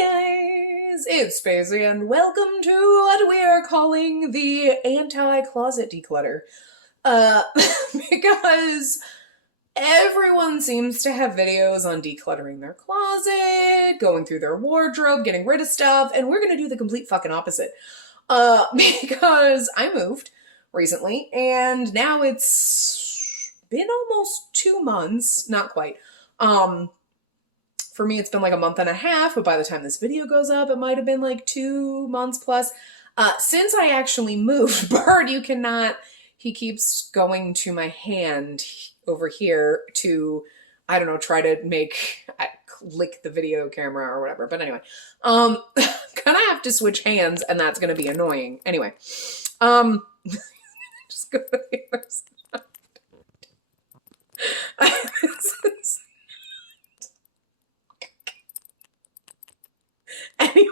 Hey guys, it's Spacey and welcome to what we are calling the anti-closet declutter. Uh, because everyone seems to have videos on decluttering their closet, going through their wardrobe, getting rid of stuff, and we're gonna do the complete fucking opposite. Because I moved recently and now it's been almost 2 months, not quite. For me, it's been like a month and a half, but by the time this video goes up, it might have been like 2 months plus. Since I actually moved, Bird, you cannot, he keeps going to my hand over here to, I don't know, try to lick the video camera or whatever. But anyway, gonna have to switch hands and that's gonna be annoying. Anyway, just go to the other side. Anyway,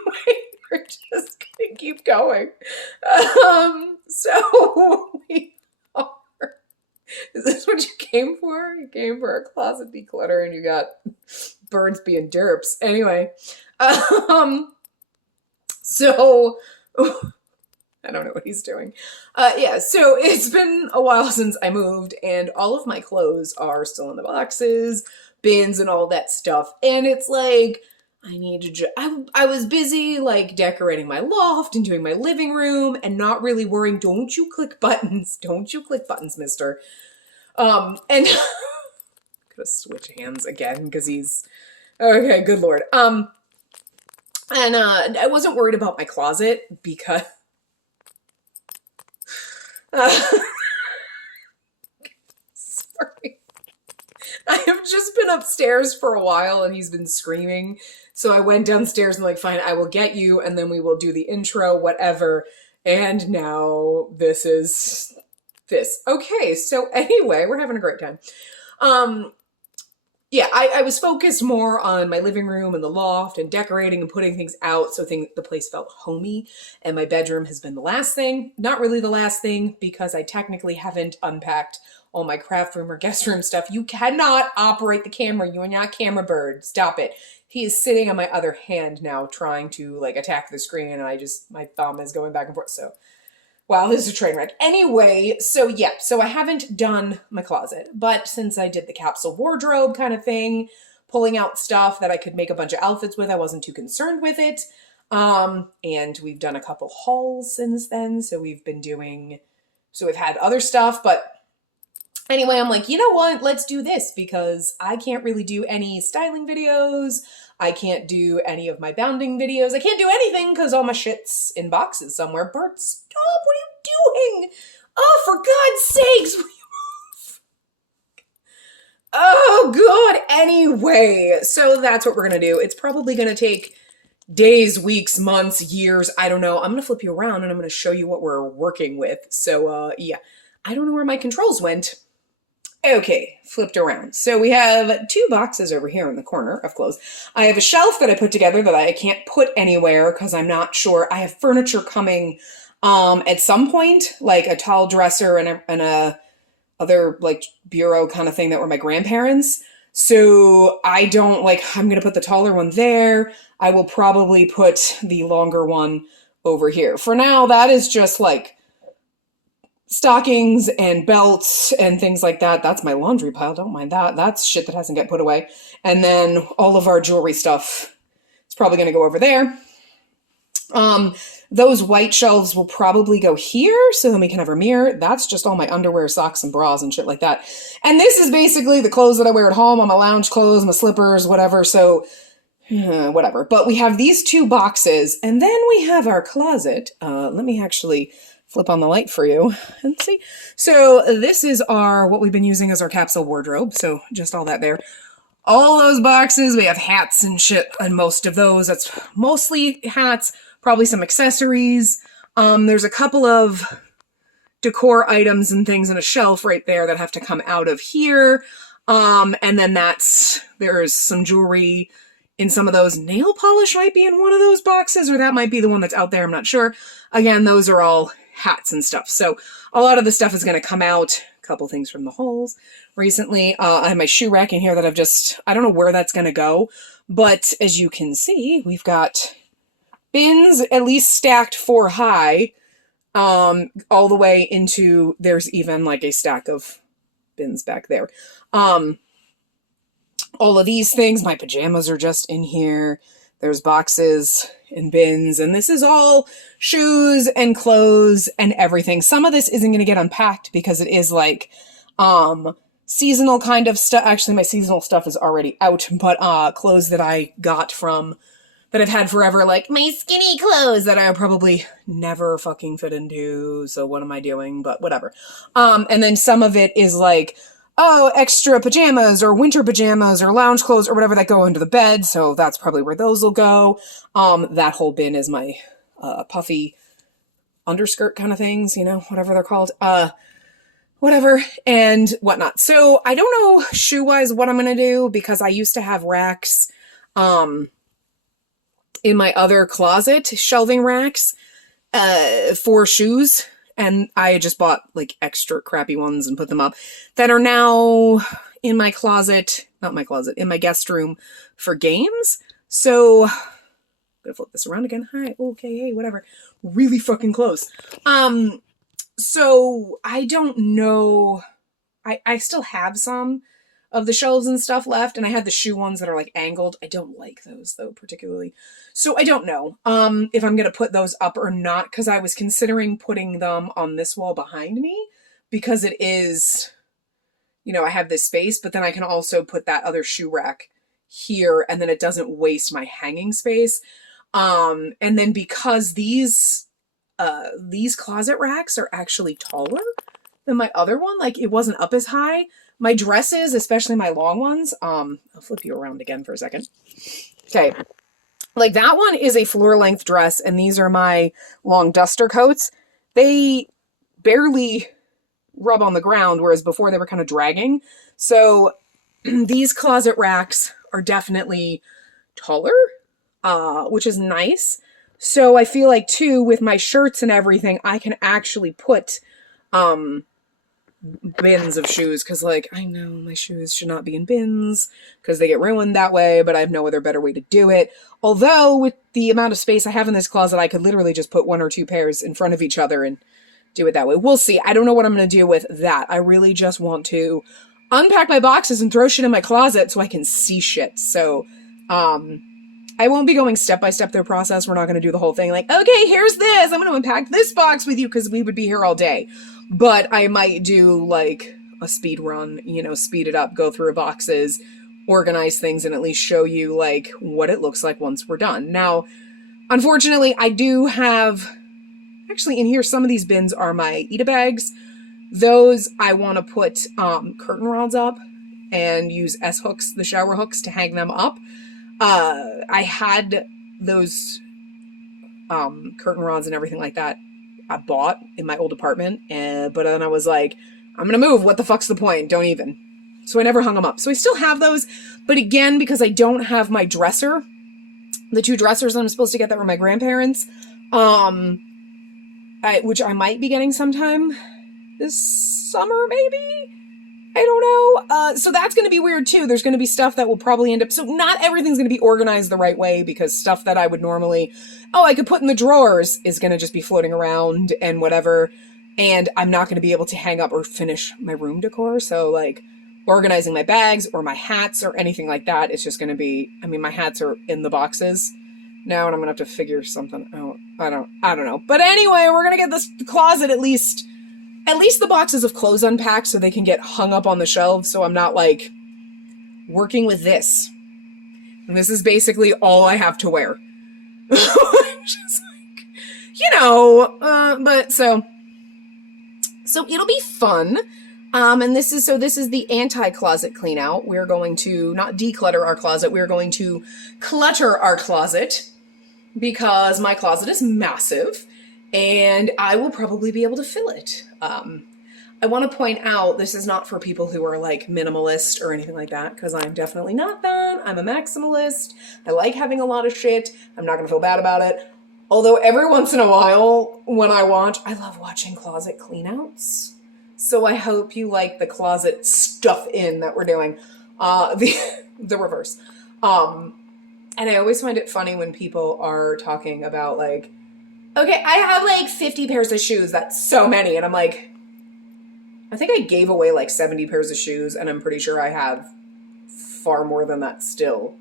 we're just gonna keep going. So we are. Is this what you came for? You came for a closet declutter and you got birds being derps. Anyway, so I don't know what he's doing. Yeah, so it's been a while since I moved and all of my clothes are still in the boxes, bins and all that stuff. And it's like, I need to, I was busy like decorating my loft and doing my living room and not really worrying, don't you click buttons, mister. And gonna switch hands again because he's, okay, good Lord. And I wasn't worried about my closet because, sorry. I have just been upstairs for a while and he's been screaming. So I went downstairs and like, fine, I will get you and then we will do the intro, whatever. And now this is this. Okay, so anyway, we're having a great time. Yeah, I was focused more on my living room and the loft and decorating and putting things out so the place felt homey. And my bedroom has been the last thing. Not really the last thing because I technically haven't unpacked all my craft room or guest room stuff. You cannot operate the camera. You are not camera bird. Stop it. He is sitting on my other hand now trying to like attack the screen and my thumb is going back and forth. So, wow, this is a train wreck. Anyway, so yeah, so I haven't done my closet, but since I did the capsule wardrobe kind of thing, pulling out stuff that I could make a bunch of outfits with, I wasn't too concerned with it. And we've done a couple hauls since then. So we've had other stuff, but anyway, I'm like, you know what? Let's do this because I can't really do any styling videos. I can't do any of my bounding videos. I can't do anything because all my shit's in boxes somewhere. Bert, stop! What are you doing? Oh, for God's sakes! Will you move? Oh, God. Anyway, so that's what we're going to do. It's probably going to take days, weeks, months, years. I don't know. I'm going to flip you around and I'm going to show you what we're working with. So, yeah. I don't know where my controls went. Okay, flipped around. So we have two boxes over here in the corner of clothes. I have a shelf that I put together that I can't put anywhere because I'm not sure. I have furniture coming at some point, like a tall dresser and a other like bureau kind of thing that were my grandparents'. So I'm going to put the taller one there. I will probably put the longer one over here. For now, that is just like stockings and belts and things like that. That's my laundry pile. Don't mind that. That's shit that hasn't get put away. And then all of our jewelry stuff is probably going to go over there. Those white shelves will probably go here so then we can have our mirror. That's just all my underwear, socks, and bras and shit like that. And this is basically the clothes that I wear at home, all my lounge clothes, my slippers, whatever. So whatever. But we have these two boxes and then we have our closet. Let me actually flip on the light for you and see. So this is what we've been using as our capsule wardrobe. So just all that there. All those boxes, we have hats and shit and most of those. That's mostly hats, probably some accessories. There's a couple of decor items and things in a shelf right there that have to come out of here. And then there's some jewelry in some of those. Nail polish might be in one of those boxes, or that might be the one that's out there. I'm not sure. Again, those are all hats and stuff. So a lot of the stuff is going to come out. A couple things from the hauls recently. I have my shoe rack in here that I don't know where that's going to go, But as you can see, we've got bins at least stacked 4 high, all the way into, there's even like a stack of bins back there. All of these things, my pajamas are just in here. There's boxes and bins, and this is all shoes and clothes and everything. Some of this isn't going to get unpacked because it is like seasonal kind of stuff. Actually, my seasonal stuff is already out, but clothes that I got from, that I've had forever, like my skinny clothes that I'll probably never fucking fit into, so what am I doing? But whatever. And then some of it is like, oh, extra pajamas or winter pajamas or lounge clothes or whatever that go under the bed, so that's probably where those will go. That whole bin is my puffy underskirt kind of things, you know, whatever they're called. Whatever, and whatnot. So I don't know shoe-wise what I'm going to do, because I used to have racks in my other closet, shelving racks for shoes, and I just bought like extra crappy ones and put them up that are now in my closet, not my closet, in my guest room for games. So I'm gonna flip this around again. Hi, okay, hey, whatever. Really fucking close. So I don't know. I still have some of the shelves and stuff left, and I had the shoe ones that are like angled. I don't like those though particularly. So I don't know if I'm gonna put those up or not, because I was considering putting them on this wall behind me, because it is, you know, I have this space, but then I can also put that other shoe rack here, and then it doesn't waste my hanging space. And then because these closet racks are actually taller than my other one, like it wasn't up as high. My dresses, especially my long ones, I'll flip you around again for a second. Okay. Like that one is a floor length dress, and these are my long duster coats. They barely rub on the ground, whereas before they were kind of dragging. So these closet racks are definitely taller, which is nice. So I feel like too, with my shirts and everything, I can actually put bins of shoes, because like I know my shoes should not be in bins because they get ruined that way, but I have no other better way to do it. Although with the amount of space I have in this closet, I could literally just put 1 or 2 pairs in front of each other and do it that way. We'll see. I don't know what I'm going to do with that. I really just want to unpack my boxes and throw shit in my closet so I can see shit. So I won't be going step by step through the process. We're not going to do the whole thing like, okay, here's this, I'm going to unpack this box with you, because we would be here all day. But I might do like a speed run, you know, speed it up, go through boxes, organize things, and at least show you like what it looks like once we're done. Now, unfortunately, I do have, actually in here, some of these bins are my Ita bags. Those I want to put curtain rods up and use S-hooks, the shower hooks, to hang them up. I had those curtain rods and everything like that I bought in my old apartment, but then I was like, I'm gonna move, what the fuck's the point? Don't even. So I never hung them up. So I still have those, but again, because I don't have my dresser, the 2 dressers that I'm supposed to get that were my grandparents, which I might be getting sometime this summer, maybe? I don't know. So that's going to be weird too. There's going to be stuff that will probably end up, so not everything's going to be organized the right way, because stuff that I would normally, I could put in the drawers, is going to just be floating around and whatever. And I'm not going to be able to hang up or finish my room decor. So like organizing my bags or my hats or anything like that, it's just going to be, I mean, my hats are in the boxes now, and I'm going to have to figure something out. I don't know. But anyway, we're going to get this closet at least the boxes of clothes unpacked so they can get hung up on the shelves, so I'm not like working with this. And this is basically all I have to wear. Just like, you know, but so it'll be fun. And this is the anti-closet clean out. We're going to not declutter our closet. We're going to clutter our closet, because my closet is massive and I will probably be able to fill it. I want to point out, this is not for people who are like minimalist or anything like that, because I'm definitely not that. I'm a maximalist. I like having a lot of shit. I'm not going to feel bad about it. Although every once in a while when I love watching closet cleanouts. So I hope you like the closet stuff in that we're doing. The reverse. And I always find it funny when people are talking about like, okay, I have like 50 pairs of shoes. That's so many. And I'm like, I think I gave away like 70 pairs of shoes, and I'm pretty sure I have far more than that still.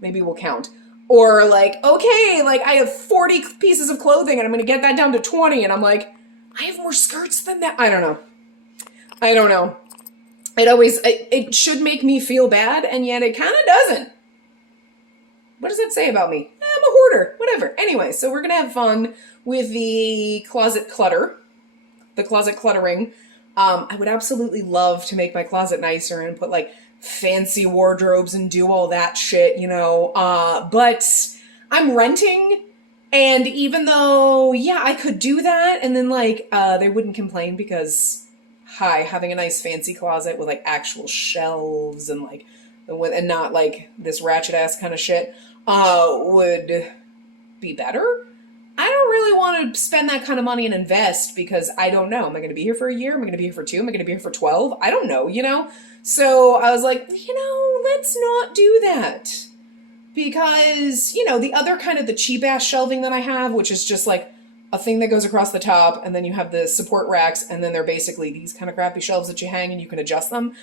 Maybe we'll count. Or like, okay, like I have 40 pieces of clothing and I'm going to get that down to 20. And I'm like, I have more skirts than that. I don't know. It should make me feel bad, and yet it kind of doesn't. What does that say about me? I'm a hoarder, whatever. Anyway, so we're going to have fun with the closet clutter, the closet cluttering. I would absolutely love to make my closet nicer and put like fancy wardrobes and do all that shit, you know, but I'm renting, and even though, yeah, I could do that, and then like, they wouldn't complain because, hi, having a nice fancy closet with like actual shelves and like, and not like this ratchet ass kind of shit, would be better. I don't really want to spend that kind of money and invest because I don't know. Am I going to be here for a year? Am I going to be here for 2? Am I going to be here for 12? I don't know, you know? So I was like, you know, let's not do that. Because, you know, the other kind of the cheap ass shelving that I have, which is just like a thing that goes across the top, and then you have the support racks, and then they're basically these kind of crappy shelves that you hang and you can adjust them.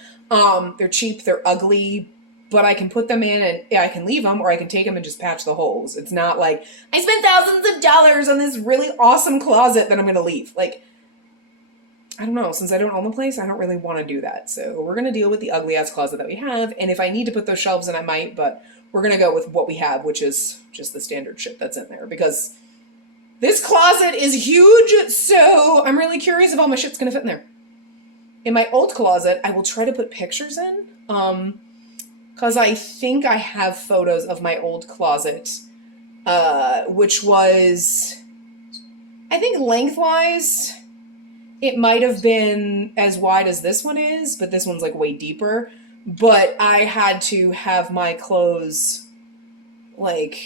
They're cheap, they're ugly, but I can put them in and I can leave them, or I can take them and just patch the holes. It's not like, I spent thousands of dollars on this really awesome closet that I'm going to leave. Like, I don't know. Since I don't own the place, I don't really want to do that. So we're going to deal with the ugly ass closet that we have. And if I need to put those shelves in, I might, but we're going to go with what we have, which is just the standard shit that's in there, because this closet is huge. So I'm really curious if all my shit's going to fit in there. In my old closet, I will try to put pictures in. Because I think I have photos of my old closet, which was, I think lengthwise, it might have been as wide as this one is, but this one's like way deeper. But I had to have my clothes, like,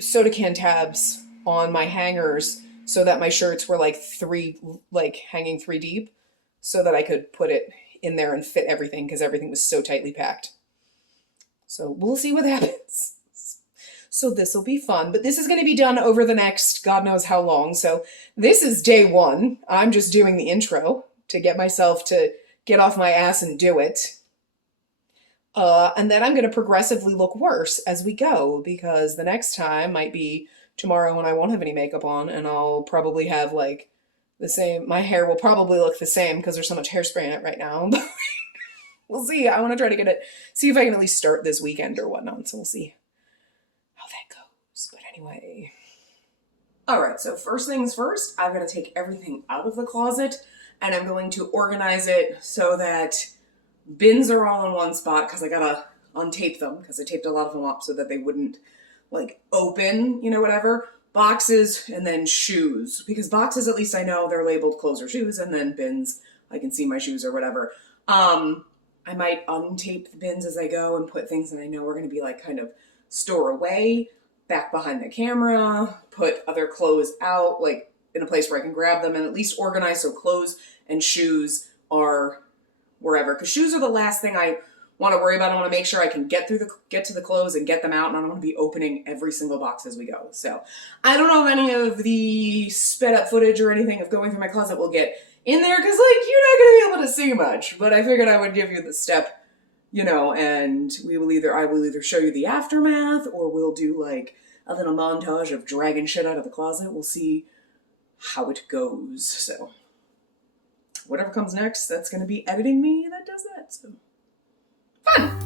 soda can tabs on my hangers so that my shirts were like hanging 3 deep, so that I could put it in there and fit everything, because everything was so tightly packed. So we'll see what happens. So this will be fun, but this is going to be done over the next God knows how long. So this is day 1. I'm just doing the intro to get myself to get off my ass and do it. And then I'm going to progressively look worse as we go, because the next time might be tomorrow when I won't have any makeup on, and I'll probably have like the same, my hair will probably look the same because there's so much hairspray in it right now. We'll see. I want to try to get it, see if I can at least start this weekend or whatnot. So we'll see how that goes. But anyway. All right. So first things first, I've got to take everything out of the closet, and I'm going to organize it so that bins are all in one spot, because I got to untape them, because I taped a lot of them up so that they wouldn't like open, you know, whatever. Boxes, and then shoes, because boxes, at least I know they're labeled clothes or shoes, and then bins, I can see my shoes or whatever. I might untape the bins as I go and put things that I know are going to be like kind of store away back behind the camera, put other clothes out like in a place where I can grab them, and at least organize so clothes and shoes are wherever. Because shoes are the last thing I want to worry about. I want to make sure I can get to the clothes and get them out, and I don't want to be opening every single box as we go. So I don't know if any of the sped up footage or anything of going through my closet will get in there, because like you're not going to be able to see much, but I figured I would give you the step, you know, and I will either show you the aftermath, or we'll do like a little montage of dragging shit out of the closet. We'll see how it goes. So whatever comes next, that's going to be editing me that does that. So fun.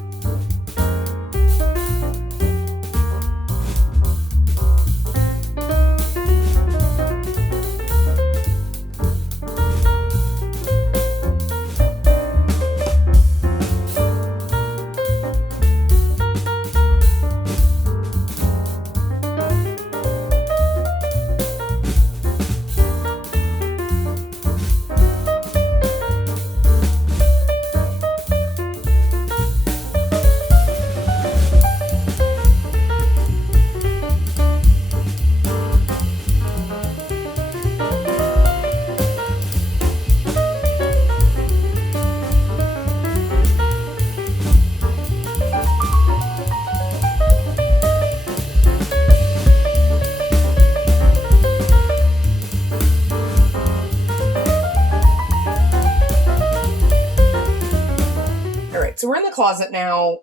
closet now.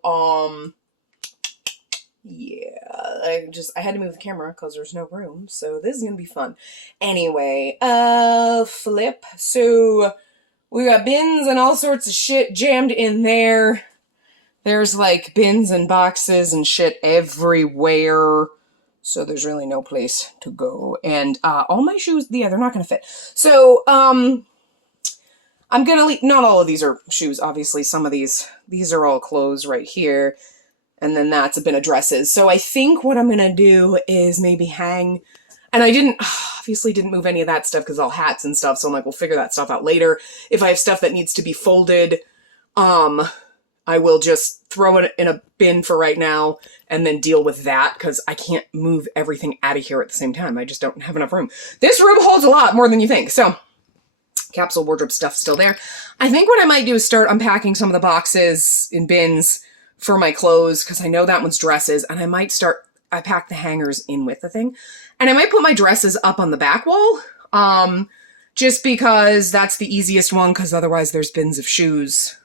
Yeah, I had to move the camera because there's no room, so this is gonna be fun. Anyway, flip. So we got bins and all sorts of shit jammed in there. There's like bins and boxes and shit everywhere. So there's really no place to go. And all my shoes, yeah, they're not gonna fit. So I'm gonna leave, not all of these are shoes, obviously. Some of these are all clothes right here. And then that's a bin of dresses. So I think what I'm gonna do is maybe hang, and I obviously didn't move any of that stuff because all hats and stuff. So I'm like, we'll figure that stuff out later. If I have stuff that needs to be folded, I will just throw it in a bin for right now and then deal with that because I can't move everything out of here at the same time. I just don't have enough room. This room holds a lot more than you think. So capsule wardrobe stuff still there. I think what I might do is start unpacking some of the boxes in bins for my clothes because I know that one's dresses, and I pack the hangers in with the thing, and I might put my dresses up on the back wall, just because that's the easiest one, because otherwise there's bins of shoes,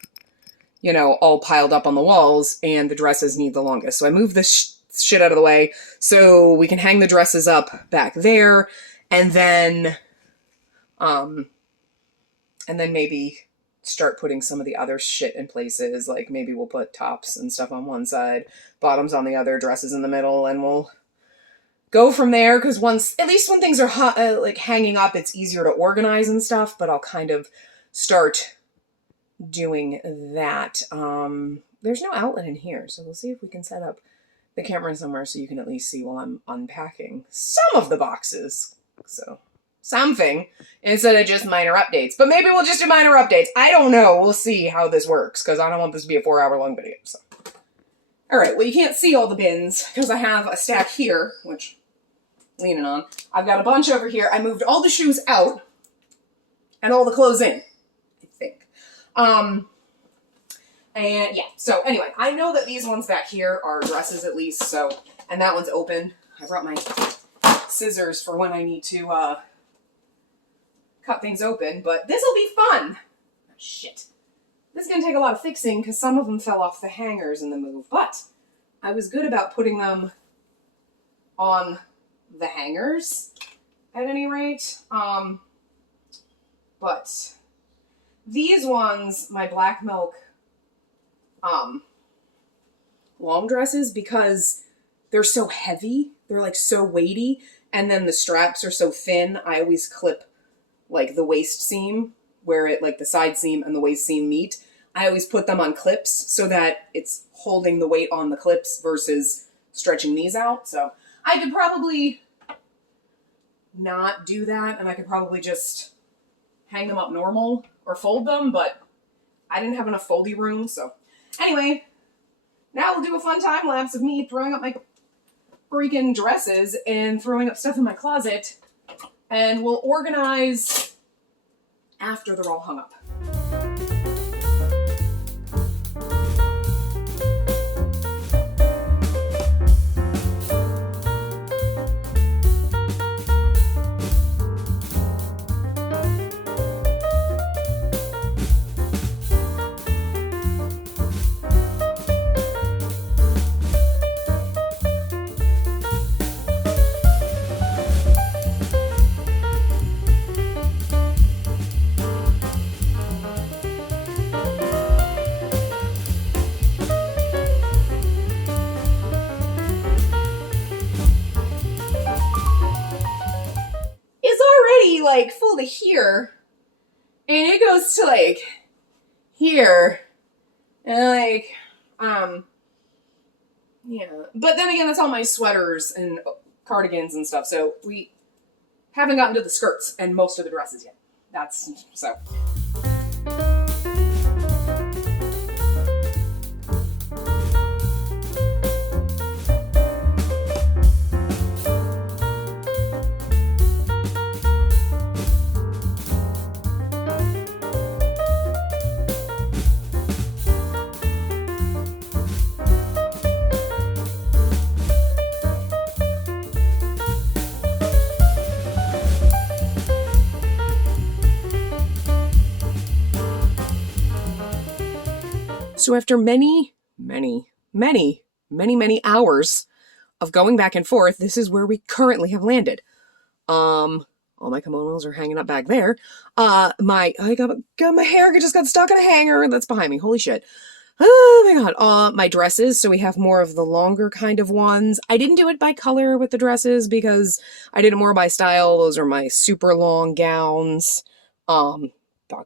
you know, all piled up on the walls, and the dresses need the longest. So I move this shit out of the way so we can hang the dresses up back there, and then maybe start putting some of the other shit in places. Like maybe we'll put tops and stuff on one side, bottoms on the other, dresses in the middle, and we'll go from there. Because at least when things are like hanging up, it's easier to organize and stuff. But I'll kind of start doing that. There's no outlet in here, so we'll see if we can set up the camera somewhere so you can at least see while I'm unpacking some of the boxes. So something instead of just minor updates. But maybe we'll just do minor updates. I don't know. We'll see how this works because I don't want this to be a 4-hour-long video. So, all right. Well, you can't see all the bins because I have a stack here, which leaning on. I've got a bunch over here. I moved all the shoes out and all the clothes in, I think. And yeah. So anyway, I know that these ones back here are dresses at least. So, and that one's open. I brought my scissors for when I need to cut things open, but this will be fun. Oh, shit. This is going to take a lot of fixing because some of them fell off the hangers in the move, but I was good about putting them on the hangers at any rate. But these ones, my black milk long dresses, because they're so heavy, they're like so weighty, and then the straps are so thin, I always clip like the waist seam where it, like the side seam and the waist seam meet. I always put them on clips so that it's holding the weight on the clips versus stretching these out. So I could probably not do that, and I could probably just hang them up normal or fold them, but I didn't have enough foldy room. So anyway, now we'll do a fun time lapse of me throwing up my freaking dresses and throwing up stuff in my closet. And we'll organize after they're all hung up. Like full to here, and it goes to like here, and like yeah, but then again, that's all my sweaters and cardigans and stuff, so we haven't gotten to the skirts and most of the dresses yet. That's so. So after many, many, many, many, many hours of going back and forth, this is where we currently have landed. All my kimonos are hanging up back there. I got my hair just got stuck in a hanger that's behind me. Holy shit. Oh my god. My dresses. So we have more of the longer kind of ones. I didn't do it by color with the dresses because I did it more by style. Those are my super long gowns. Box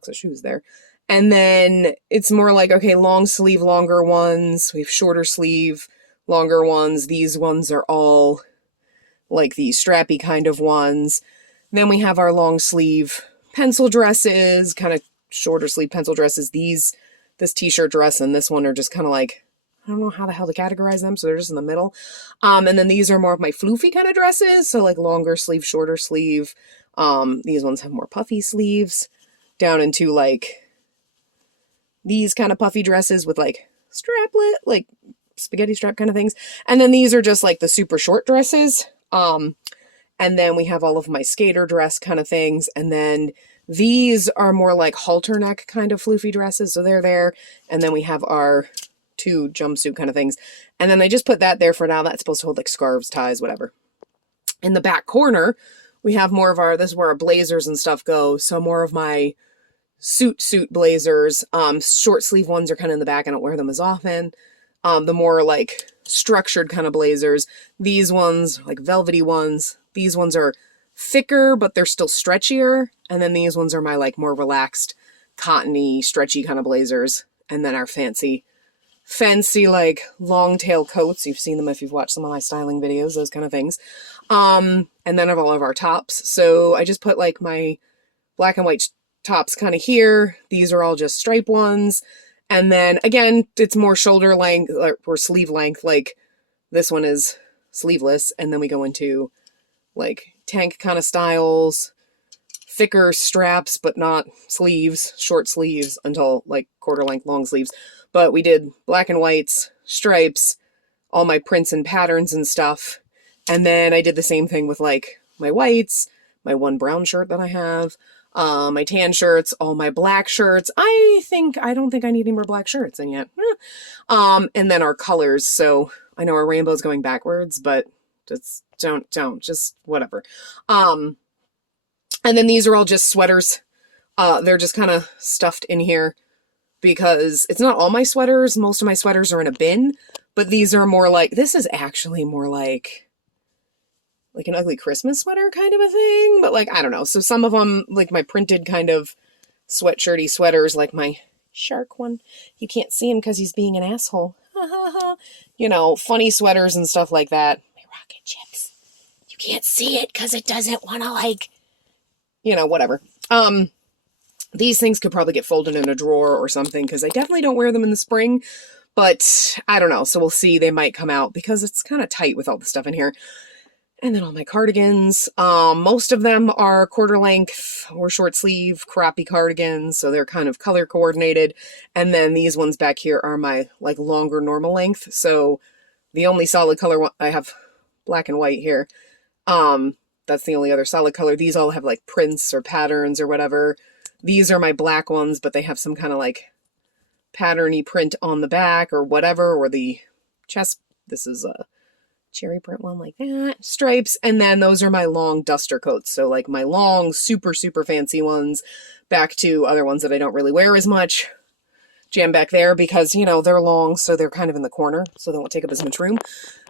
of shoes there. And then it's more like, okay, long sleeve, longer ones. We have shorter sleeve, longer ones. These ones are all like the strappy kind of ones. Then we have our long sleeve pencil dresses, kind of shorter sleeve pencil dresses. This t-shirt dress and this one are just kind of like, I don't know how the hell to categorize them, so they're just in the middle. And then these are more of my floofy kind of dresses, so like longer sleeve, shorter sleeve. These ones have more puffy sleeves, down into like these kind of puffy dresses with like straplet, like spaghetti strap kind of things. And then these are just like the super short dresses. And then we have all of my skater dress kind of things. And then these are more like halter neck kind of floofy dresses. So they're there. And then we have our 2 jumpsuit kind of things. And then I just put that there for now. That's supposed to hold like scarves, ties, whatever. In the back corner, we have more of this is where our blazers and stuff go. So more of my suit blazers. Short sleeve ones are kind of in the back. I don't wear them as often. The more like structured kind of blazers. These ones, like velvety ones. These ones are thicker, but they're still stretchier. And then these ones are my like more relaxed, cottony, stretchy kind of blazers. And then our fancy like long tail coats. You've seen them if you've watched some of my styling videos, those kind of things. And then of all of our tops. So I just put like my black and white tops kind of here. These are all just stripe ones. And then again, it's more shoulder length or sleeve length. Like this one is sleeveless. And then we go into like tank kind of styles, thicker straps, but not sleeves, short sleeves until like quarter length long sleeves. But we did black and whites, stripes, all my prints and patterns and stuff. And then I did the same thing with like my whites, my one brown shirt that I have, my tan shirts, all my black shirts. I don't think I need any more black shirts in yet. And then our colors. So I know our rainbow's going backwards, but just just whatever. And then these are all just sweaters. They're just kind of stuffed in here because it's not all my sweaters. Most of my sweaters are in a bin, but these are more like, this is actually more like an ugly Christmas sweater kind of a thing, but like, I don't know. So some of them, like my printed kind of sweatshirty sweaters, like my shark one, you can't see him because he's being an asshole. You know, funny sweaters and stuff like that. My rocket chips. You can't see it because it doesn't want to like, you know, whatever. These things could probably get folded in a drawer or something because I definitely don't wear them in the spring, but I don't know. So we'll see. They might come out because it's kind of tight with all the stuff in here. And then all my cardigans. Most of them are quarter length or short sleeve crappy cardigans. So they're kind of color coordinated. And then these ones back here are my like longer normal length. So the only solid color one, I have black and white here. That's the only other solid color. These all have like prints or patterns or whatever. These are my black ones, but they have some kind of like patterny print on the back or whatever, or the chest. This is a cherry print one like that. Stripes. And then those are my long duster coats. So like my long, super, super fancy ones back to other ones that I don't really wear as much. Jam back there because, you know, they're long, so they're kind of in the corner, so they won't take up as much room.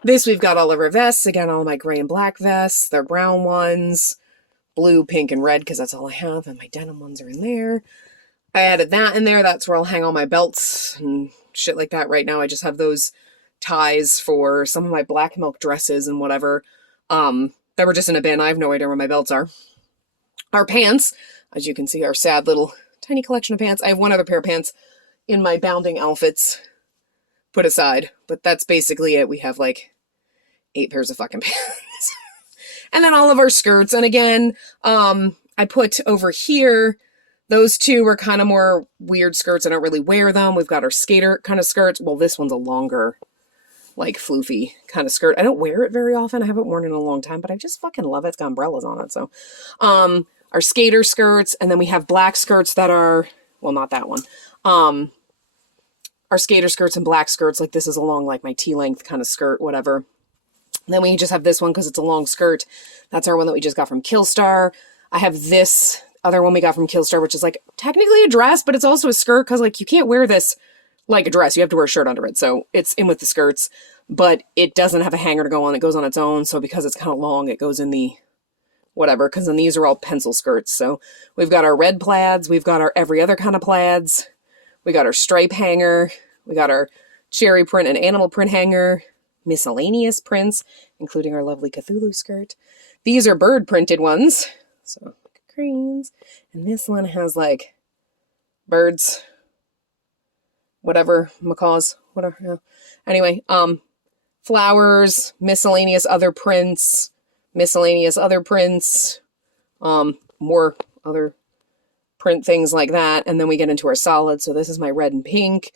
This, we've got all of our vests. Again, all my gray and black vests. They're brown ones, blue, pink, and red, because that's all I have, and my denim ones are in there. I added that in there. That's where I'll hang all my belts and shit like that. Right now, I just have those ties for some of my black milk dresses and whatever that were just in a bin. I have no idea where my belts are. Our pants, as you can see, our sad little tiny collection of pants. I have one other pair of pants in my bounding outfits put aside, but that's basically it. We have like 8 pairs of fucking pants. And then all of our skirts. And again, I put over here, those two are kind of more weird skirts. I don't really wear them. We've got our skater kind of skirts. Well, this one's a longer, like floofy kind of skirt. I don't wear it very often. I haven't worn it in a long time, but I just fucking love it. It's got umbrellas on it. So, our skater skirts, and then we have black skirts that are, well, not that one. our skater skirts and black skirts. Like this is along like my T-length kind of skirt, whatever. And then we just have this one because it's a long skirt. That's our one that we just got from Killstar. I have this other one we got from Killstar, which is like technically a dress, but it's also a skirt because like you can't wear this like a dress. You have to wear a shirt under it. So it's in with the skirts, but it doesn't have a hanger to go on. It goes on its own. So because it's kind of long, it goes in the whatever, because then these are all pencil skirts. So we've got our red plaids. We've got our every other kind of plaids. We got our stripe hanger. We got our cherry print and animal print hanger. Miscellaneous prints, including our lovely Cthulhu skirt. These are bird printed ones. So cranes. And this one has like birds, whatever, macaws, whatever. Yeah. Anyway, flowers, miscellaneous other prints, more other print things like that. And then we get into our solids. So this is my red and pink.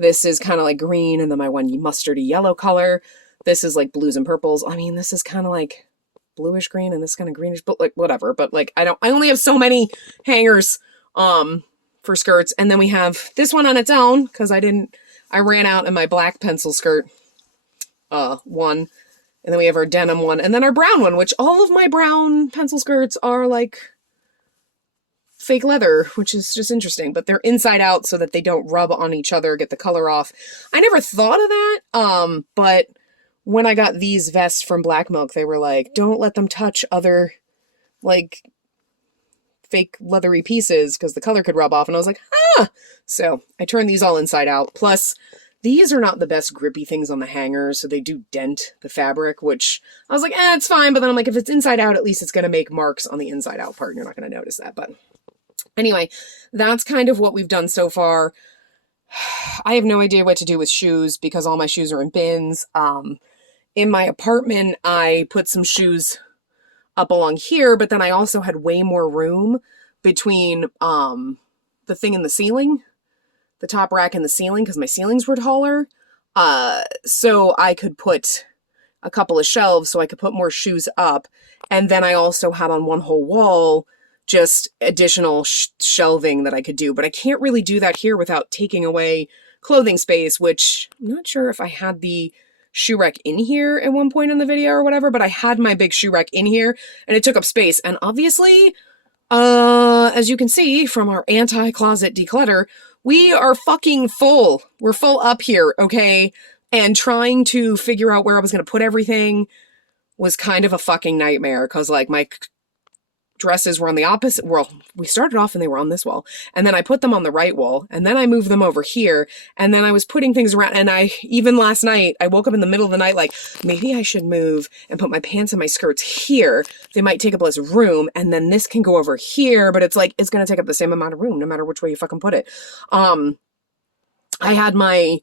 This is kind of like green, and then my one mustardy yellow color. This is like blues and purples. I mean, this is kind of like bluish green, and this kind of greenish, but like whatever. But like I only have so many hangers for skirts. And then we have this one on its own because I ran out in my black pencil skirt one. And then we have our denim one, and then our brown one, which all of my brown pencil skirts are like fake leather, which is just interesting, but they're inside out so that they don't rub on each other, get the color off. I never thought of that, but when I got these vests from Black Milk, they were like, don't let them touch other like fake leathery pieces because the color could rub off. And I was like, so I turned these all inside out. Plus these are not the best grippy things on the hangers, so they do dent the fabric, which I was like, it's fine. But then I'm like, if it's inside out, at least it's going to make marks on the inside out part and you're not going to notice that. But anyway, that's kind of what we've done so far. I have no idea what to do with shoes because all my shoes are in bins. In my apartment, I put some shoes up along here, but then I also had way more room between the thing in the ceiling, the top rack and the ceiling, because my ceilings were taller. So I could put a couple of shelves so I could put more shoes up. And then I also had on one whole wall just additional shelving that I could do. But I can't really do that here without taking away clothing space, which I'm not sure if I had the shoe rack in here at one point in the video or whatever, but I had my big shoe rack in here and it took up space. And obviously, as you can see from our anti-closet declutter, we are fucking full. We're full up here, okay? And trying to figure out where I was going to put everything was kind of a fucking nightmare because like my dresses were on the opposite wall. We started off and they were on this wall, and then I put them on the right wall, and then I moved them over here, and then I was putting things around, and even last night, I woke up in the middle of the night like, maybe I should move and put my pants and my skirts here. They might take up less room, and then this can go over here, but it's like, it's going to take up the same amount of room no matter which way you fucking put it. I had my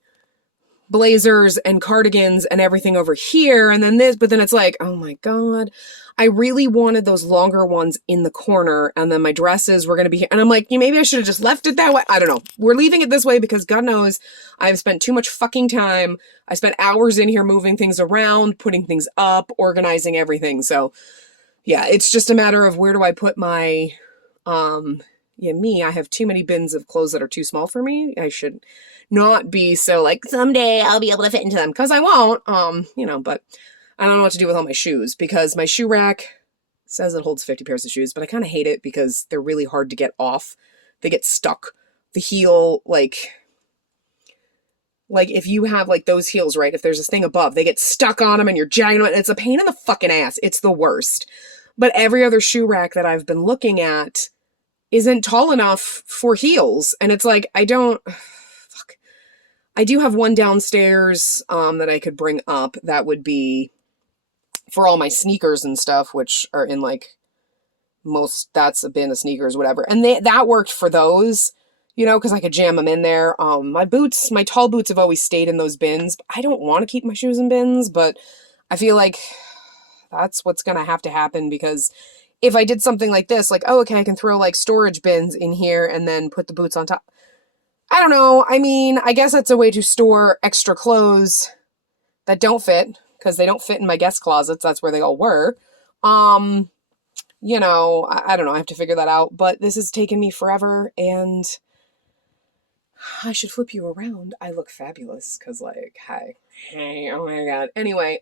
blazers and cardigans and everything over here, and then this, but then it's like, oh my God, I really wanted those longer ones in the corner, and then my dresses were going to be here, and I'm like, maybe I should have just left it that way. I don't know. We're leaving it this way because God knows I've spent too much fucking time. I spent hours in here moving things around, putting things up, organizing everything. So yeah, it's just a matter of where do I put my, I have too many bins of clothes that are too small for me. I should not be so like, someday I'll be able to fit into them, because I won't, but I don't know what to do with all my shoes because my shoe rack says it holds 50 pairs of shoes, but I kind of hate it because they're really hard to get off. They get stuck. The heel, like if you have like those heels, right? If there's this thing above, they get stuck on them and you're jagging them. It's a pain in the fucking ass. It's the worst. But every other shoe rack that I've been looking at isn't tall enough for heels. And it's like, I do have one downstairs that I could bring up that would be for all my sneakers and stuff, which are in like that's a bin of sneakers, whatever. And that worked for those, because I could jam them in there. My tall boots have always stayed in those bins. I don't want to keep my shoes in bins, but I feel like that's what's going to have to happen, because if I did something like this, like, oh, okay, I can throw like storage bins in here and then put the boots on top. I don't know. I mean, I guess that's a way to store extra clothes that don't fit, because they don't fit in my guest closets. That's where they all were. I don't know. I have to figure that out. But this has taken me forever, and I should flip you around. I look fabulous because, like, hi. Hey, oh my God. Anyway,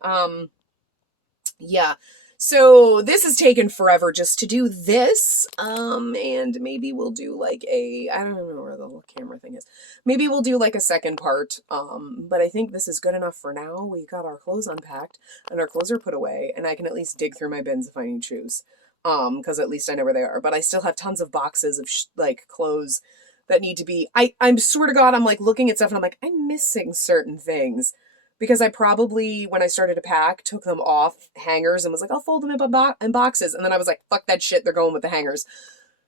yeah. So this has taken forever just to do this. And maybe we'll do like I don't know where the little camera thing is. Maybe we'll do like a second part. But I think this is good enough for now. We got our clothes unpacked and our clothes are put away, and I can at least dig through my bins if I need shoes. Because at least I know where they are. But I still have tons of boxes of like clothes that need to be. I'm swear to God, I'm like looking at stuff and I'm like, I'm missing certain things because I probably, when I started to pack, took them off hangers and was like, I'll fold them in boxes. And then I was like, fuck that shit, they're going with the hangers.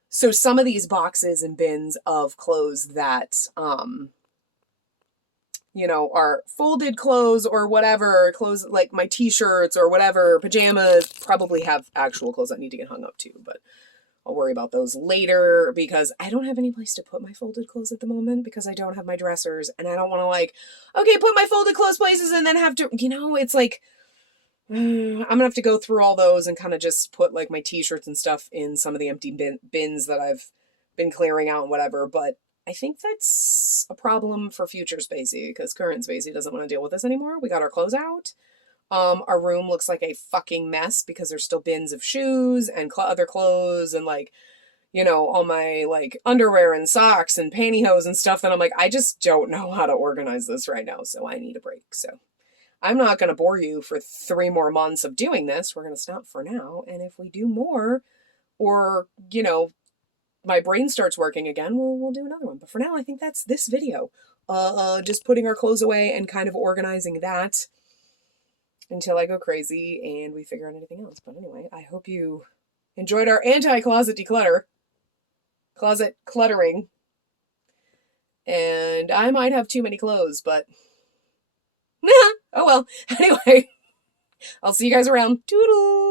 So some of these boxes and bins of clothes that, are folded clothes or whatever, clothes like my t-shirts or whatever, pajamas, probably have actual clothes that need to get hung up too. But I'll worry about those later because I don't have any place to put my folded clothes at the moment because I don't have my dressers and I don't want to put my folded clothes places and then have to, it's like, I'm going to have to go through all those and kind of just put like my t-shirts and stuff in some of the empty bins that I've been clearing out and whatever. But I think that's a problem for future Spacey because current Spacey doesn't want to deal with this anymore. We got our clothes out. Our room looks like a fucking mess because there's still bins of shoes and other clothes and all my like underwear and socks and pantyhose and stuff that I'm like, I just don't know how to organize this right now. So I need a break. So I'm not going to bore you for 3 more months of doing this. We're going to stop for now. And if we do more or, my brain starts working again, we'll do another one. But for now, I think that's this video. Just putting our clothes away and kind of organizing that until I go crazy and we figure out anything else. But anyway, I hope you enjoyed our anti-closet closet cluttering. And I might have too many clothes, but oh well. Anyway, I'll see you guys around. Toodles!